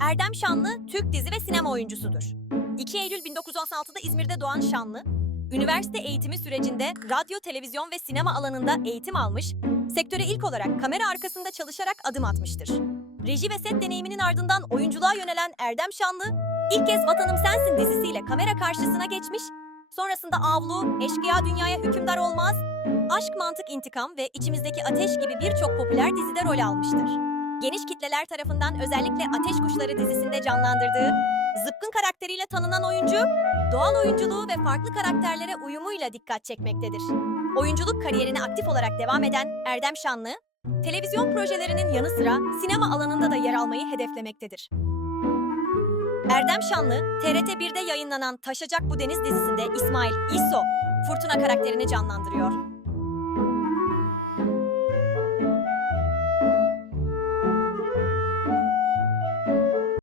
Erdem Şanlı, Türk dizi ve sinema oyuncusudur. 2 Eylül 1916'da İzmir'de doğan Şanlı, üniversite eğitimi sürecinde radyo, televizyon ve sinema alanında eğitim almış, sektöre ilk olarak kamera arkasında çalışarak adım atmıştır. Reji ve set deneyiminin ardından oyunculuğa yönelen Erdem Şanlı, ilk kez Vatanım Sensin dizisiyle kamera karşısına geçmiş, sonrasında Avlu, Eşkıya Dünyaya Hükümdar Olmaz, Aşk Mantık İntikam ve İçimizdeki Ateş gibi birçok popüler dizide rol almıştır. Geniş kitleler tarafından özellikle Ateş Kuşları dizisinde canlandırdığı Zıpkın karakteriyle tanınan oyuncu, doğal oyunculuğu ve farklı karakterlere uyumuyla dikkat çekmektedir. Oyunculuk kariyerine aktif olarak devam eden Erdem Şanlı, televizyon projelerinin yanı sıra sinema alanında da yer almayı hedeflemektedir. Erdem Şanlı, TRT 1'de yayınlanan Taşacak Bu Deniz dizisinde İsmail İsso, Fırtına karakterini canlandırıyor.